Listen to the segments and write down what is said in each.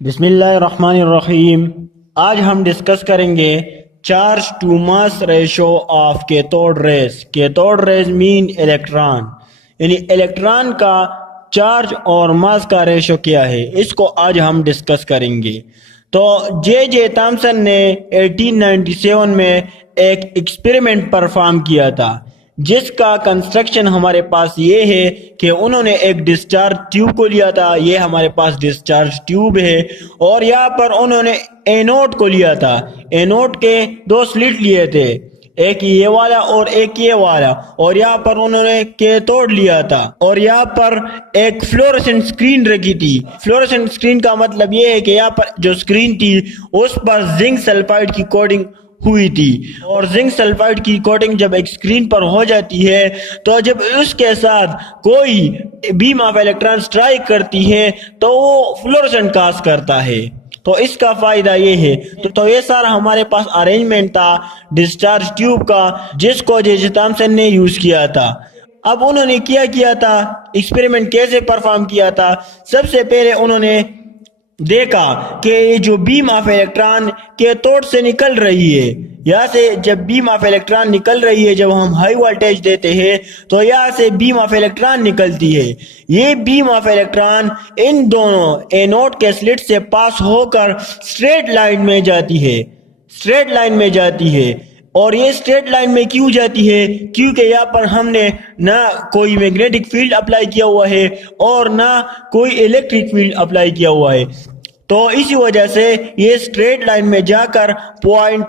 बिस्मिल्लाहिर्रहमानिर्रहीम। आज हम डिस्कस करेंगे charge to mass ratio of cathode rays. Cathode rays mean electron, यानी इलेक्ट्रॉन का चार्ज और मास का रेशो क्या है, इसको आज हम डिस्कस करेंगे। तो जे थॉमसन ने 1897 में एक एक्सपेरिमेंट परफॉर्म किया था, जिसका कंस्ट्रक्शन हमारे पास ये है कि उन्होंने एक डिस्चार्ज ट्यूब को लिया था। ये हमारे पास डिस्चार्ज ट्यूब है और यहाँ पर उन्होंने एनोड को लिया था। एनोड के दो स्लिट लिए थे, एक ये वाला और एक ये वाला, और यहाँ पर उन्होंने कैथोड लिया था और यहाँ पर एक फ्लोरोसेंट स्क्रीन रखी थी। फ्लोरोसेंट स्क्रीन का मतलब ये है कि यहाँ पर जो स्क्रीन थी उस पर जिंक सल्फाइड की कोटिंग हुई थी, और जिंक सल्फाइड की कोटिंग जब एक स्क्रीन पर हो जाती है तो जब उसके साथ कोई बीम ऑफ इलेक्ट्रॉन स्ट्राइक करती है तो वो फ्लोरोसेंट कास्ट करता है। तो इसका फायदा ये है। तो ये सारा हमारे पास अरेंजमेंट था डिस्चार्ज ट्यूब का, जिसको जे थॉमसन ने यूज किया था। अब उन्होंने क्या किया था, एक्सपेरिमेंट कैसे परफॉर्म किया था। सबसे पहले उन्होंने देखा कि ये जो बीम ऑफ इलेक्ट्रॉन कैथोड से निकल रही है, यहाँ से जब बीम ऑफ इलेक्ट्रॉन निकल रही है, जब हम हाई वोल्टेज देते हैं तो यहाँ से बीम ऑफ इलेक्ट्रॉन निकलती है। ये बीम ऑफ इलेक्ट्रॉन इन दोनों एनोड के स्लिट से पास होकर स्ट्रेट लाइन में जाती है। स्ट्रेट लाइन में जाती है, और ये स्ट्रेट लाइन में क्यों जाती है, क्योंकि यहाँ पर हमने ना कोई मैग्नेटिक फील्ड अप्लाई किया हुआ है और ना कोई इलेक्ट्रिक फील्ड अप्लाई किया हुआ है। तो इसी वजह से ये स्ट्रेट लाइन में जाकर पॉइंट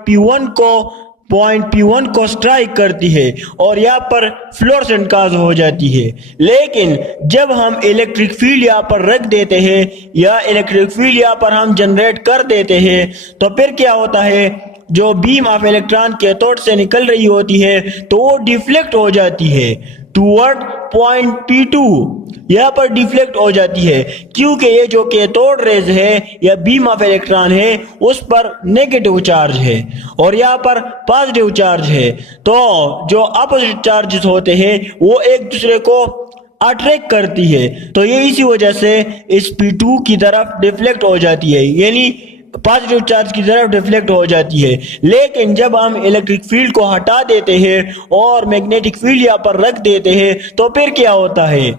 P1 को स्ट्राइक करती है और यहाँ पर फ्लोरोसेंट काज हो जाती है। लेकिन जब हम इलेक्ट्रिक फील्ड यहाँ पर रख देते हैं या इलेक्ट्रिक फील्ड यहाँ पर हम जनरेट कर देते हैं तो फिर क्या होता है, जो बीम ऑफ इलेक्ट्रॉन कैथोड से निकल रही होती है तो वो डिफ्लेक्ट हो जाती है टूवर्ड पॉइंट P2। यहाँ पर डिफ्लेक्ट हो जाती है क्योंकि ये जो कैथोड रेज है या बीम ऑफ इलेक्ट्रॉन है उस पर नेगेटिव चार्ज है और यहाँ पर पॉजिटिव चार्ज है। तो जो अपोजिट चार्जेस होते हैं वो एक दूसरे को अट्रैक्ट करती है, तो ये इसी वजह से इस P2 की तरफ डिफ्लेक्ट हो जाती है, यानी पॉजिटिव चार्ज की तरफ डिफ्लेक्ट हो जाती है। लेकिन जब हम इलेक्ट्रिक फील्ड को हटा देते हैं और मैग्नेटिक फील्ड यहाँ पर रख देते हैं तो फिर क्या होता है,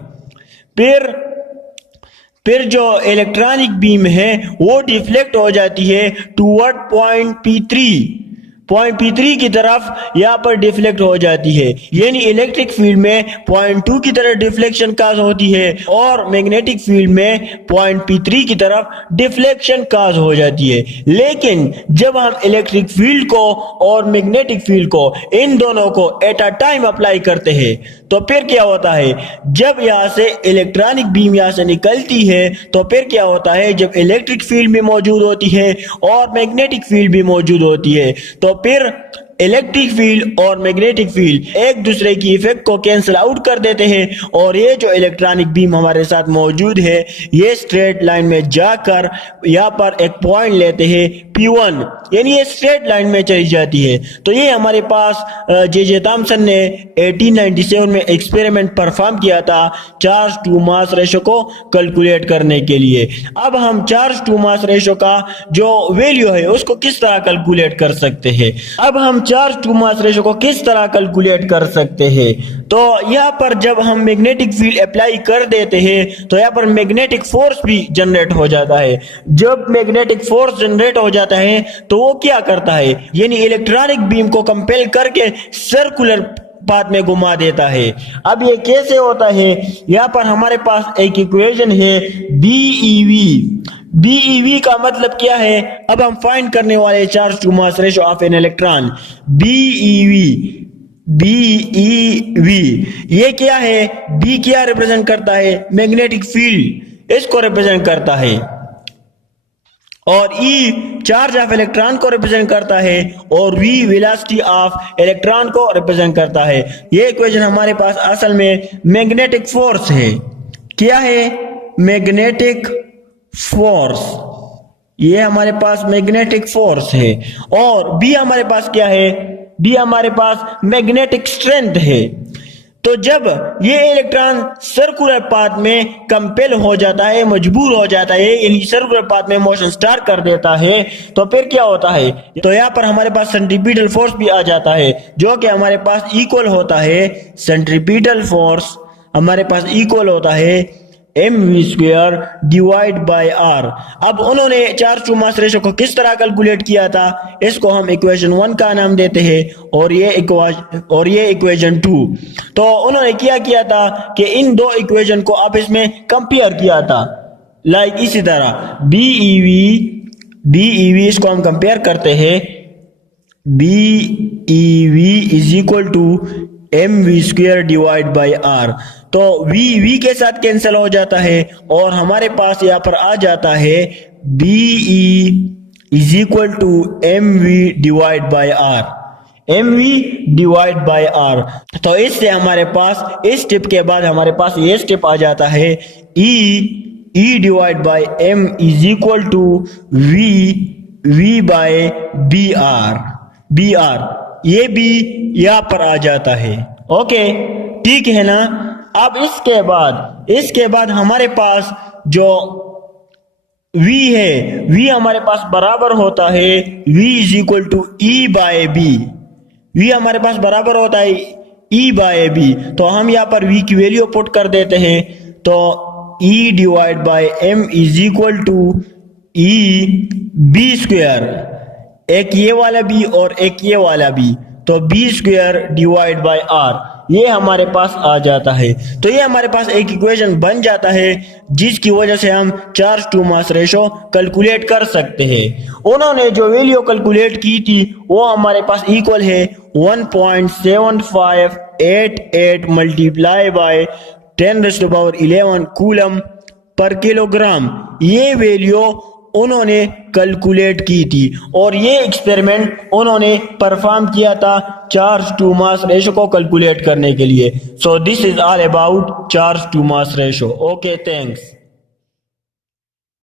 फिर जो इलेक्ट्रॉनिक बीम है वो डिफ्लेक्ट हो जाती है टूवर्ड पॉइंट P3 की तरफ यहाँ पर डिफ्लेक्ट हो जाती है। यानी इलेक्ट्रिक फील्ड में पॉइंट 2 की तरफ डिफ्लेक्शन काज होती है और मैग्नेटिक फील्ड में पॉइंट P3 की तरफ डिफ्लेक्शन काज हो जाती है। लेकिन जब हम इलेक्ट्रिक फील्ड को और मैग्नेटिक फील्ड को इन दोनों को एट अ टाइम अप्लाई करते हैं तो फिर क्या होता है, जब यहाँ से इलेक्ट्रॉनिक बीम यहाँ से निकलती है तो फिर क्या होता है, जब इलेक्ट्रिक फील्ड भी मौजूद होती है और मैग्नेटिक फील्ड भी मौजूद होती है तो फिर इलेक्ट्रिक फील्ड और मैग्नेटिक फील्ड एक दूसरे की इफेक्ट को कैंसिल आउट कर देते हैं और ये जो इलेक्ट्रॉनिक बीम हमारे साथ मौजूद है ये स्ट्रेट लाइन में जाकर यहाँ पर एक पॉइंट लेते हैं P1, यानी ये स्ट्रेट लाइन में चली जाती है। तो ये हमारे पास जे थॉमसन ने 1897 में एक्सपेरिमेंट परफॉर्म किया था चार्ज टू मास रेशो को कैलकुलेट करने के लिए। अब हम चार्ज टू मास रेशो का जो वैल्यू है उसको किस तरह कैलकुलेट कर सकते हैं। अब हम चार्ज टू मास रेशो को किस तरह कैलकुलेट कर सकते हैं, तो यहाँ पर जब हम मैग्नेटिक फील्ड अप्लाई कर देते हैं तो यहाँ पर मैग्नेटिक फोर्स भी जनरेट हो जाता है। जब मैग्नेटिक फोर्स जनरेट हो जाता है तो वो क्या करता है, यानी इलेक्ट्रॉनिक बीम को कंपेल करके सर्कुलर पाथ में घुमा देता है। अब ये कैसे होता है, यहाँ पर हमारे पास एक इक्वेशन है BeV का मतलब क्या है, अब हम फाइंड करने वाले charge to mass ratio of an electron. BeV ये क्या है, B क्या रिप्रेजेंट करता है, मैग्नेटिक फील्ड इसको रिप्रेजेंट करता है, और E चार्ज ऑफ इलेक्ट्रॉन को रिप्रेजेंट करता है, और V वेलोसिटी ऑफ इलेक्ट्रॉन को रिप्रेजेंट करता है। ये इक्वेशन हमारे पास असल में मैग्नेटिक फोर्स है। क्या है, मैग्नेटिक फोर्स, ये हमारे पास मैग्नेटिक फोर्स है। और B हमारे पास क्या है, B हमारे पास मैग्नेटिक स्ट्रेंथ है। तो जब ये इलेक्ट्रॉन सर्कुलर पाथ में कंपेल हो जाता है, मजबूर हो जाता है, यानी सर्कुलर पाथ में मोशन स्टार्ट कर देता है, तो फिर क्या होता है, तो यहाँ पर हमारे पास सेंट्रीपिटल फोर्स भी आ जाता है, जो कि हमारे पास इक्वल होता है, सेंट्रीपिटल फोर्स हमारे पास इक्वल होता है mv² डिवाइड बाय r। अब उन्होंने चार्ज टू मास रेशो को किस तरह कैलकुलेट किया था, इसको हम इक्वेशन 1 का नाम देते हैं और ये इक्वेशन 2। तो उन्होंने किया था कि इन दो इक्वेशन को आपस में कंपेयर किया था, लाइक इसी तरह BeV इसको हम कंपेयर करते हैं, BeV is equal to mv² divide by r। तो v के साथ कैंसिल हो जाता है और हमारे पास यहाँ पर आ जाता है Be is equal to mv divide by r, mv divide by r। तो इससे हमारे पास इस स्टेप के बाद हमारे पास ये स्टेप आ जाता है E divide by m is equal to v by br। ये भी यहाँ पर आ जाता है। ओके, ठीक है ना। अब इसके बाद हमारे पास जो v है, v हमारे पास बराबर होता है v is equal to E by b। v हमारे पास बराबर होता है E बाय b। तो हम यहाँ पर v की वैल्यू पुट कर देते हैं, तो E divide by m is equal to b², एक ये वाला b और एक ये वाला b, तो b² डिवाइड बाय r, ये हमारे पास आ जाता है। तो ये हमारे पास एक इक्वेशन बन जाता है जिसकी वजह से हम charge to mass ratio calculate कर सकते हैं। उन्होंने जो वैल्यू कैलकुलेट की थी वो हमारे पास इक्वल है 1.7588 multiply by 10⁻11 coulomb per kilogram, ये वैल्यू उन्होंने कैलकुलेट की थी और ये एक्सपेरिमेंट उन्होंने परफॉर्म किया था चार्ज टू मास रेशो को कैलकुलेट करने के लिए। So this is all about charge to mass ratio. Okay, thanks.